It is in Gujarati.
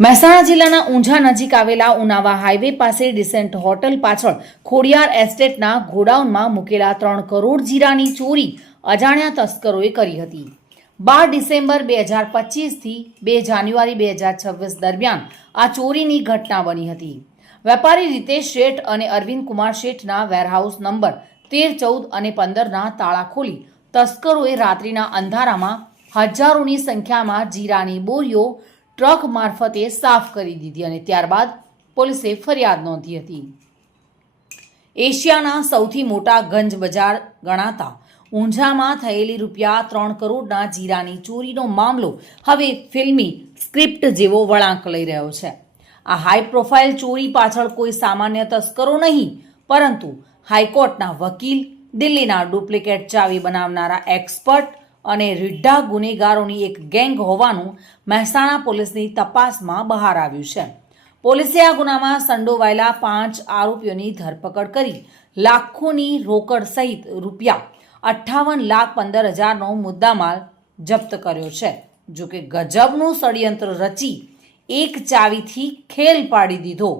મહેસાણા જિલ્લાના ઊંઝા નજીક આવેલા ઉનાવા હાઈવે પાસે ડિસેન્ટ હોટલ પાછળ ખોડિયાર એસ્ટેટના ગોડાઉનમાં મૂકેલા 3 કરોડ જીરાની ચોરી અજાણ્યા તસ્કરોએ કરી હતી। 12 ડિસેમ્બર 2025 થી 2 જાન્યુઆરી 2026 દરમિયાન આ ચોરીની ઘટના બની હતી। વેપારી રીતેશ શેઠ અને અરવિંદ કુમાર શેઠના વેરહાઉસ નંબર 13, 14 અને 15ના તાળા ખોલી તસ્કરોએ રાત્રિના અંધારામાં હજારોની સંખ્યામાં જીરાની બોરીઓ ટ્રક મારફતે સાફ કરી દીધી અને ત્યારબાદ પોલીસે ફરિયાદ નોંધી હતી। એશિયાના સૌથી મોટા ગંજ બજાર ગણાતા ઊંઝામાં થયેલી ₹3 કરોડના જીરાની ચોરીનો મામલો હવે ફિલ્મી સ્ક્રિપ્ટ જેવો વળાંક લઈ રહ્યો છે। આ હાઈ પ્રોફાઇલ ચોરી પાછળ કોઈ સામાન્ય તસ્કરો નહીં, પરંતુ હાઈકોર્ટના વકીલ, દિલ્હીના ડુપ્લિકેટ ચાવી બનાવનારા એક્સપર્ટ અને રીઢા ગુનેગારોની એક ગેંગ હોવાનું મહેસાણા પોલીસની તપાસમાં બહાર આવ્યું છે। પોલીસે આ ગુનામાં સંડોવાયેલા 5 આરોપીઓની ધરપકડ કરી લાખોની રોકડ સહિત ₹58,15,000નો મુદ્દામાલ જપ્ત કર્યો છે। જો કે ગજબનું ષડયંત્ર રચી એક ચાવીથી ખેલ પાડી દીધો।